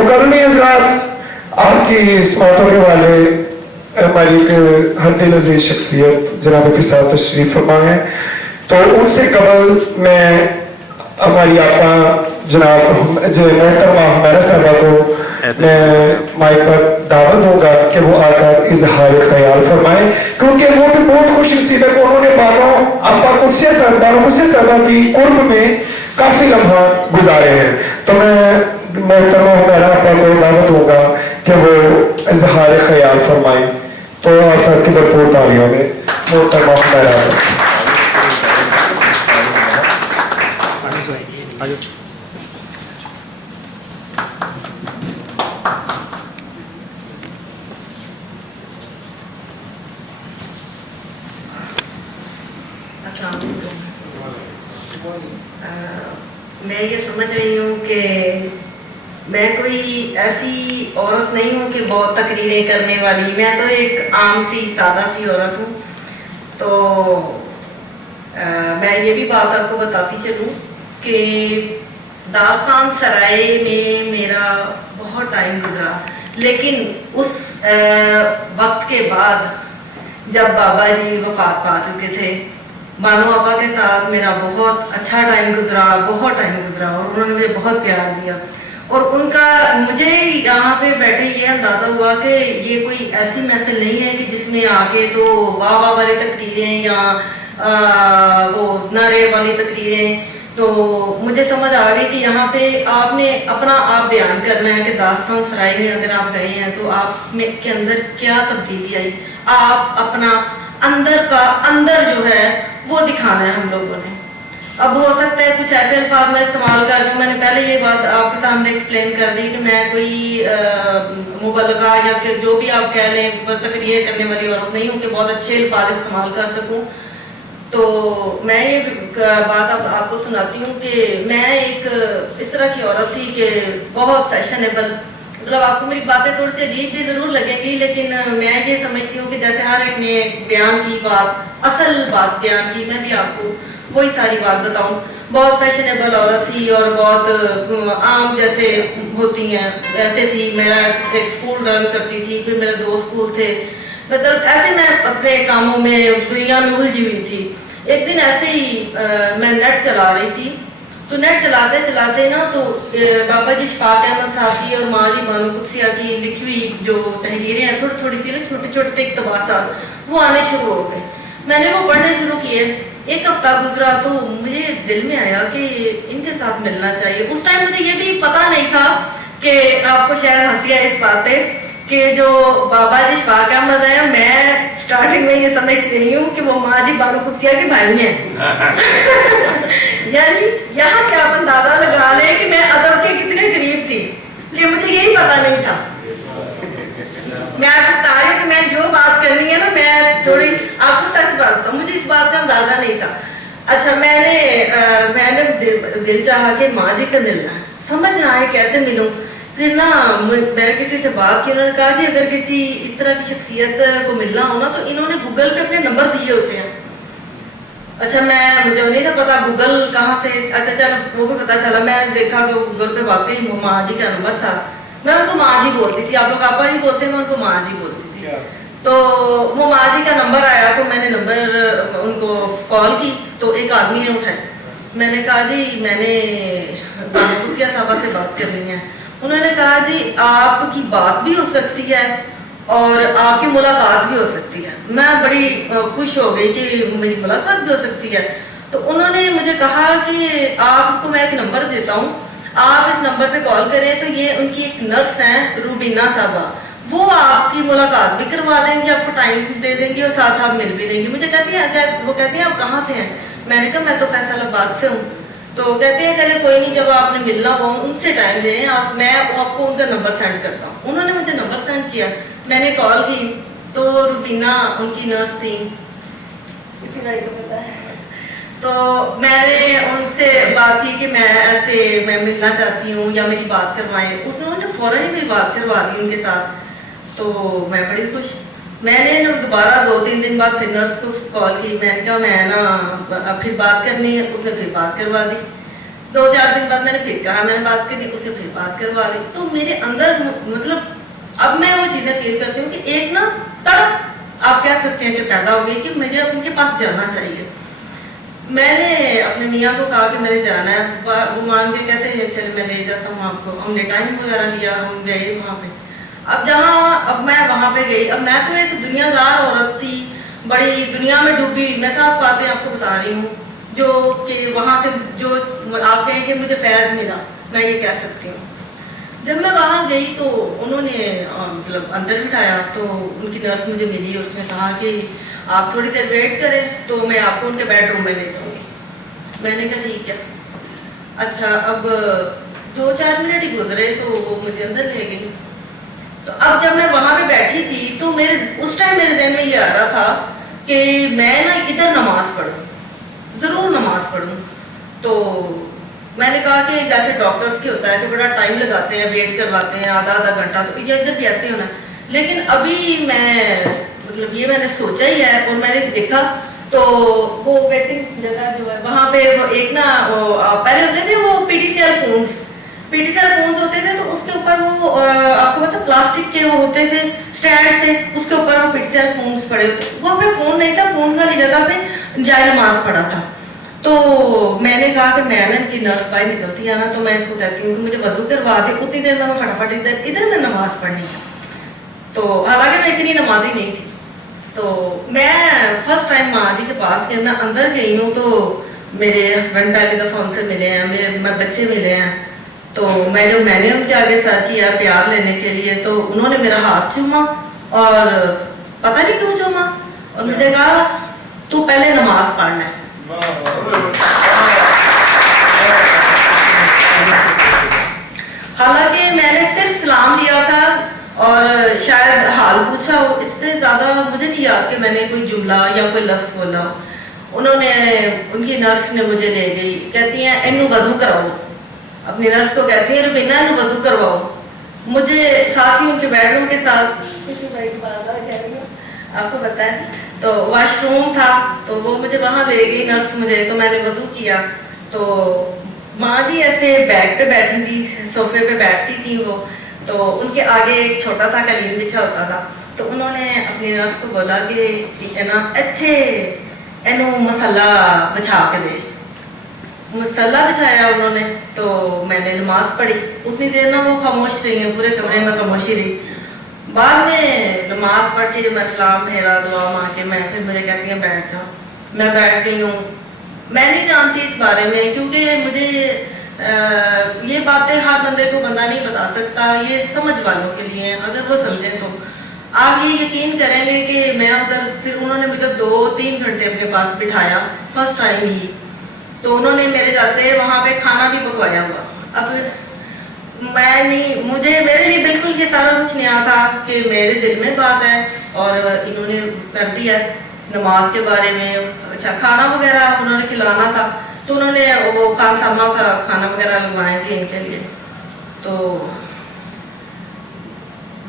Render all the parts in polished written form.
मुकर्रमी हज़रात, आपकी समातों के वाले हमारी एक हद नज़ीर शख्सियत जनाब फिसाद तशरीफ़ फरमा है, तो उनसे कबल मैं हमारी आपा जनाब मोहतरमा हमारा साहबा को मैं माइक पर दावत दूंगा कि वो आकर इजहार ख्याल फरमाएं, क्योंकि वो भी बहुत खुश नसीब है कि उन्होंने आपा कुर्सिया साहबा की कुर्ब में काफ़ी लम्हा गुजारे हैं। तो मैं मोहतरमा हमारा आपा को दावत दूंगा कि वो इजहार ख्याल फरमाएं। तो आप सब की भरपूर तालियों में मोहतरमा हमारा आपा। मैं ये समझ रही हूँ कि मैं कोई ऐसी औरत नहीं हूँ कि बहुत तकरीरें करने वाली, मैं तो एक आम सी सादा सी औरत हूँ। तो मैं ये भी बात आपको बताती चलूँ कि दास्तान सराय में मेरा बहुत टाइम गुजरा, लेकिन उस वक्त के बाद जब बाबा जी वफात पा चुके थे, बानो आपा के साथ मेरा बहुत अच्छा टाइम गुजरा और उन्होंने मुझे बहुत प्यार दिया। और उनका मुझे यहाँ पे बैठे ये अंदाज़ा हुआ कि ये कोई ऐसी महफिल नहीं है कि जिसमें आके तो वाह वाह वाली तकरीरें या वो नारे वाली तकरीरें। तो मुझे समझ आ गई कि यहाँ पे आपने अपना आप बयान करना है कि दास्तान सराय में अगर आप गए हैं तो आप में के अंदर क्या तब्दीली आई, आप अपना अंदर का अंदर जो है वो दिखाना है हम लोगों ने। अब हो सकता है कुछ ऐसे अल्फाज मैं इस्तेमाल कर दूँ, मैंने पहले ये बात आपके सामने एक्सप्लेन कर दी कि मैं कोई मुबलगा या कि जो भी आप कह लें तकरीर करने वाली औरत नहीं हूँ कि बहुत अच्छे अल्फाज इस्तेमाल कर सकूँ। तो मैं ये बात आपको सुनाती हूँ कि मैं एक इस तरह की औरत थी कि बहुत फैशनेबल, मतलब आपको मेरी बातें थोड़ी सी अजीब भी ज़रूर लगेगी, लेकिन मैं ये समझती हूँ कि जैसे हर एक ने बयान की बात, असल बात बयान की, मैं भी आपको वही सारी बात बताऊँ। बहुत फैशनेबल औरत थी और बहुत आम जैसे होती हैं वैसे थी। मेरा एक स्कूल रन करती थी, फिर मेरे 2 स्कूल थे, मतलब ऐसे मैं अपने कामों में दुनिया में उलझी हुई थी। एक दिन ऐसे ही मैं नेट चला रही थी, तो नेट चलाते चलाते ना तो बाबा जी शफाक अहमद साहब की और माँ जी बानो कुदसिया की लिखी हुई जो तहरीरें हैं थोड़ी थोड़ी सी ना छोटे छोटे इक़्तिबासात वो आने शुरू हो गए। मैंने वो पढ़ने शुरू किए। एक हफ्ता गुजरा तो मुझे दिल में आया कि इनके साथ मिलना चाहिए। उस टाइम मुझे ये भी पता नहीं था कि आपको शायद हंसी आए इस बात पे कि जो बाबा जी शफाक अहमद है, मैं स्टार्टिंग में ये समझ रही हूँ कि वो माँ जी बानो कुदसिया के भाई हैं। यानी यहाँ से आप अंदाजा लगा लें कि मैं अदब के कितने करीब थी, ये मुझे यही पता नहीं था। मैं आपको बता रही हूँ कि मैं जो बात करनी है ना, मैं थोड़ी आपको सच बात बताऊँ, मुझे इस बात का अंदाजा नहीं था। अच्छा, मैंने दिल चाहा कि माँ जी से मिलना है, समझ ना आए कैसे मिलूँ। फिर ना मैंने किसी से बात की, उन्होंने कहा जी अगर किसी इस तरह की शख्सियत को मिलना हो ना तो इन्होंने गूगल पे अपने नंबर दिए होते हैं। अच्छा, मुझे नहीं था पता गूगल कहाँ से। अच्छा चल वो भी पता चला, मैं देखा तो गूगल पे वाकई माँ जी का नंबर था। मैं उनको माँ जी बोलती थी, आप लोग आपा जी बोलते हैं, मैं उनको माँ जी बोलती थी। तो वो माँ जी का नंबर आया तो मैंने नंबर उनको कॉल की तो एक आदमी ने उठाया। मैंने कहा जी मैंने कुदसिया साहबा से बात करनी है। उन्होंने कहा जी आपकी बात भी हो सकती है और आपकी मुलाकात भी हो सकती है। मैं बड़ी खुश हो गई कि मेरी मुलाकात भी हो सकती है। तो उन्होंने मुझे कहा कि आपको मैं एक नंबर देता हूँ, आप इस नंबर पे कॉल करें तो ये उनकी एक नर्स हैं रूबीना साहबा, वो आपकी मुलाकात भी करवा देंगे, आपको टाइम दे देंगे और साथ आप मिल भी देंगे। मुझे वो कहती हैं आप कहाँ से हैं? मैंने कहा मैं तो फैसलाबाद से हूँ। तो कहते हैं चले कोई नहीं, जब आपने मिलना हो उनसे टाइम दें, मैं आपको उनका नंबर सेंड करता हूँ। उन्होंने मुझे नंबर सेंड किया, मैंने कॉल की तो रूबीना उनकी नर्स थी। तो मैंने उनसे बात की कि मैं मिलना चाहती हूँ या मेरी बात करवाएं। उन्होंने फौरन ही मेरी बात करवा दी उनके साथ। तो मैं बड़ी खुश। मैंने दोबारा 2-3 दिन बाद फिर नर्स को कॉल की, मैंने कहा मैं ना फिर बात करनी है, उसने फिर बात करवा दी। 2-4 दिन बाद मैंने फिर कहा, मैंने बात की, उससे फिर बात करवा दी। तो मेरे अंदर मतलब अब मैं वो चीज़ें फील करती हूँ कि एक ना तड़प आप कह सकते हैं कि पैदा हो गई कि मुझे उनके पास जाना चाहिए। मैंने अपने मियाँ को कहा कि मैंने जाना है, वो मान के कहते हैं चल मैं ले जाता हूँ आपको। हमने टाइम वगैरह लिया, हम गए वहाँ पे। अब मैं वहाँ पे गई, अब मैं तो एक दुनियादार औरत थी, बड़ी दुनिया में डूबी, मैं सब बातें आपको बता रही हूँ जो कि वहाँ से जो आप कहें कि मुझे फैज़ मिला, मैं ये कह सकती हूँ। जब मैं वहाँ गई तो उन्होंने मतलब अंदर बिठाया, तो उनकी नर्स मुझे मिली, उसने कहा कि आप थोड़ी देर वेट करें तो मैं आपको उनके बेडरूम में ले जाऊँगी। मैंने कहा ठीक है। अच्छा, अब 2-4 मिनट ही गुजरे तो वो मुझे अंदर ले गई। तो अब जब मैं वहाँ पे बैठी थी तो उस टाइम मेरे दिल में ये आ रहा था कि मैं ना इधर नमाज पढ़ूँ, ज़रूर नमाज पढ़ूँ। तो मैंने कहा कि जैसे डॉक्टर्स के होता है कि बड़ा टाइम लगाते हैं, वेट करवाते हैं आधा घंटा, तो ये इधर भी ऐसे होना है। लेकिन अभी मतलब ये मैंने सोचा ही है और मैंने देखा तो वो वेटिंग जगह जो है वहाँ पे वो एक ना पहले होते थे वो पीटीसीएल फोन्स होते थे, तो उसके ऊपर वो आपको पता प्लास्टिक के वो होते थे स्टैंड से, उसके ऊपर वो पीटीसीएल फोन्स पड़े होते। वो पे फोन नहीं था, फोन वाली जगह पे जाए नमाज पढ़ा था। तो मैंने कहा कि मैं ना इनकी नर्स बाहर निकलती है ना, तो मैं इसको कहती हूँ कि मुझे वजू करवा दे, उतनी देर में मैं फटाफट इधर मैं नमाज पढ़नी है। तो हालांकि मैं इतनी नमाजी नहीं थी। तो मैं फर्स्ट टाइम माँ जी के पास गई, मैं अंदर गई हूँ तो मेरे हस्बैंड पहली दफ़ा उनसे मिले हैं, मेरे बच्चे मिले हैं। तो मैंने उनके आगे सर किया प्यार लेने के लिए, तो उन्होंने मेरा हाथ चूमा और पता नहीं क्यों चूमा, और मुझे कहा तू पहले नमाज पढ़ना है। हालांकि मैंने सिर्फ सलाम लिया था और शायद हाल पूछा हो, इससे ज़्यादा मुझे नहीं याद कि मैंने कोई जुमला या कोई लफ्ज़ बोला। उनकी नर्स ने मुझे ले गई, कहती हैं इन्नू वजू कराओ, अपनी नर्स को कहती है रुबीना इन्नू वजू करवाओ। मुझे साथ ही उनके बेडरूम के साथ आपको पता है तो वॉशरूम था, तो वो मुझे वहाँ ले गई नर्स मुझे, तो मैंने वजू किया। तो माँ जी ऐसे बैग पे बैठी थी, सोफे पे बैठती थी वो, तो उनके आगे एक छोटा सा कलीन बिछा होता था। तो उन्होंने अपनी नर्स को बोला कि ना इत्थे इनू मसाला बिछा के दे। मसाला बिछाया उन्होंने, तो मैंने नमाज पढ़ी। उतनी देर ना वो खामोश रही हैं, पूरे कमरे में खामोशी रही। बाद में नमाज पढ़ के जब मैं सलाम फेरा दुआ मांग के मैं फिर मुझे कहती हैं बैठ जाओ, मैं बैठ गई हूँ। मैं नहीं जानती इस बारे में, क्योंकि मुझे ये बातें हर बंदे को बंदा नहीं बता सकता, ये समझ वालों के लिए हैं। अगर वो समझें तो आप ये यकीन करेंगे कि मैं उधर फिर उन्होंने मुझे 2-3 घंटे अपने पास बिठाया फर्स्ट टाइम ही। तो उन्होंने मेरे जाते वहाँ पे खाना भी पकवाया हुआ। अब मेरे लिए बिल्कुल ये सारा कुछ नया था कि मेरे दिल में बात है और इन्होंने कर दिया नमाज के बारे में। अच्छा, खाना वगैरह उन्होंने खिलाना था, तो उन्होंने वो खानसामा था, खाना वगैरह लगवाए थे इनके लिए। तो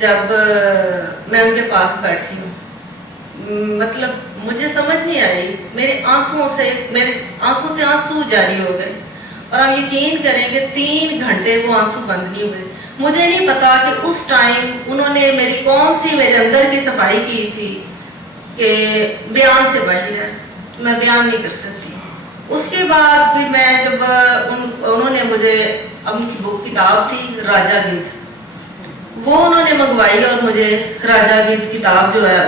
जब मैं उनके पास बैठी हूँ, मतलब मुझे समझ नहीं आई, मेरे आंखों से आंसू जारी हो गए। और आप यकीन करेंगे 3 घंटे वो आंसू बंद नहीं हुए। मुझे नहीं पता कि उस टाइम उन्होंने मेरी कौन सी मेरे अंदर की सफाई की थी कि बयान से बाहर है, मैं बयान नहीं कर सकती। उसके बाद फिर मैं जब उन्होंने मुझे उनकी बुक किताब थी राजा गीत, वो उन्होंने मंगवाई और मुझे राजा गीत किताब जो है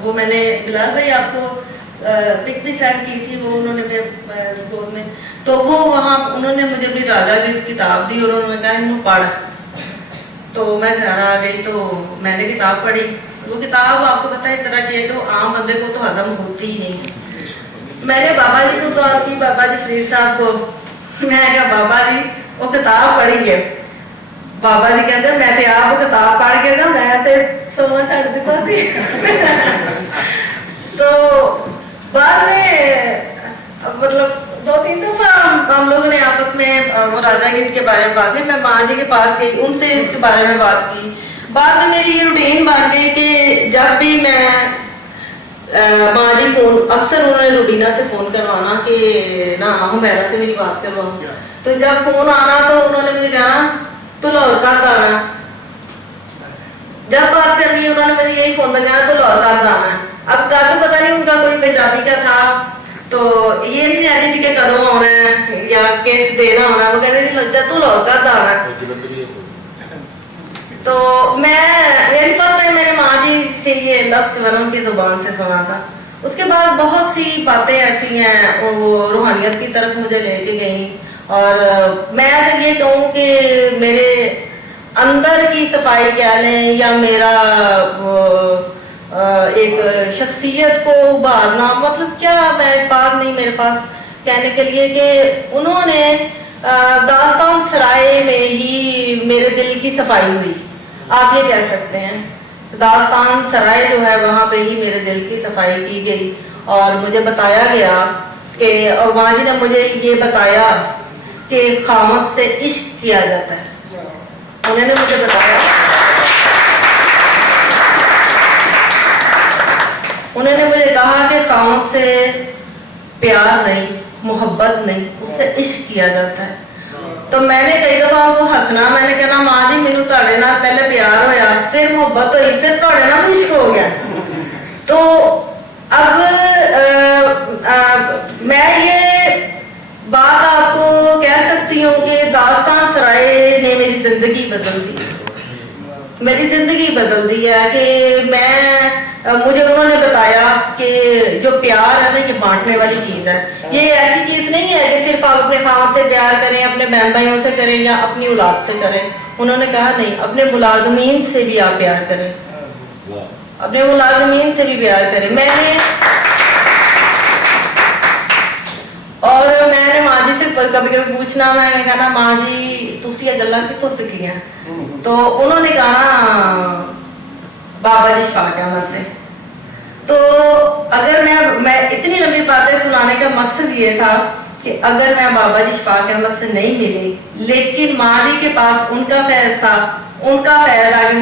वो मैंने बिलाल भाई आपको पिक भी सेंड की थी, वो उन्होंने गोद में, तो वो वहाँ उन्होंने मुझे अपनी राजा गीत किताब दी और उन्होंने कहा इन्हों पढ़। तो मैं घर आ गई, तो मैंने किताब पढ़ी। वो किताब आपको पता है इस तरह की है कि वो आम बंदे को तो हजम होती ही नहीं। मैंने बाबा जी को कहा कि बाबा जी फरीद साहब को, मैं क्या बाबा जी वो किताब पढ़ी है। बाबा जी कहते मैं तो आप किताब पढ़ के ना मैं तो सोना छड़ दिता सी। तो बाद में मतलब 2-3 दफा हम लोगों ने आपस में वो राजा गीत के बारे में बात की। मैं माँ जी के पास गई, उनसे इसके बारे में बात की। बाद में मेरी ये रूटीन बन गई कि जब भी मैं माँ जी फोन अक्सर उन्होंने रुबीना से फोन करवाना कि ना हुमैरा से मेरी बात करवाओ। तो जब फोन आना तो उन्होंने मुझे कहा तो लाहौर कब आना, जब बात करनी उन्होंने मुझे यही फोन पर कहना तो लाहौर कब आना। अब काफी पता नहीं उनका कोई पंजाबी का था, तो ये नहीं जानी थी कि कदों आना है या किस देना होना, वो कहते थे लज्जा तू लाहौर कब आना। तो मेरी फर्स्ट टाइम मेरे माँ जी से ये लफ्ज़ मैंने उनकी ज़ुबान से सुना था। उसके बाद बहुत सी बातें ऐसी हैं वो रूहानियत की तरफ मुझे लेके गई। और मैं अगर ये कहूँ कि मेरे अंदर की सफाई कह लें या मेरा एक शख्सियत को उभारना, मतलब क्या मैं बात नहीं मेरे पास कहने के लिए कि उन्होंने दास्तान सराय में ही मेरे दिल की सफाई हुई, आप ये कह सकते हैं। दास्तान सराय जो है वहाँ पे ही मेरे दिल की सफाई की गई और मुझे बताया गया कि, और माँ जी ने मुझे ये बताया कि खामद से इश्क किया जाता है। उन्होंने मुझे बताया, उन्होंने मुझे कहा कि खामद से प्यार नहीं, मोहब्बत नहीं, उससे इश्क किया जाता है। तो मैंने कई दफा उनको हंसना, मैंने कहना माँ जी मैनू तुहाडे नाल पहले प्यार होया, फिर मोहब्बत हुई, फिर तुहाडे नाल इश्क हो गया। तो अब मैं ये बात आपको कह सकती हूँ कि दास्तान सराय ने मेरी जिंदगी बदल दी, मेरी जिंदगी बदल दी है कि मुझे उन्होंने बताया कि जो प्यार है ना ये बांटने वाली चीज़ है। ये ऐसी चीज़ नहीं है कि सिर्फ आप अपने खामद से प्यार करें, अपने बहन भाइयों से करें या अपनी औलाद से करें। उन्होंने कहा नहीं, अपने मुलाजमीन से भी आप प्यार करें, अपने मुलाजमीन से भी प्यार करें। मैंने माँ जी से कभी कभी पूछना, मैंने कहा माँ जी तुसी ये गल्लां कित्थों सीखियां? तो उन्होंने कहा बाबा जी शफाक अहमद से। तो अगर मैं इतनी लंबी बातें सुनाने का मकसद ये था कि अगर मैं बाबा जी शफाक अहमद से नहीं मिली, लेकिन माँ जी के पास उनका फैज़ था, उनका फैज़ आगे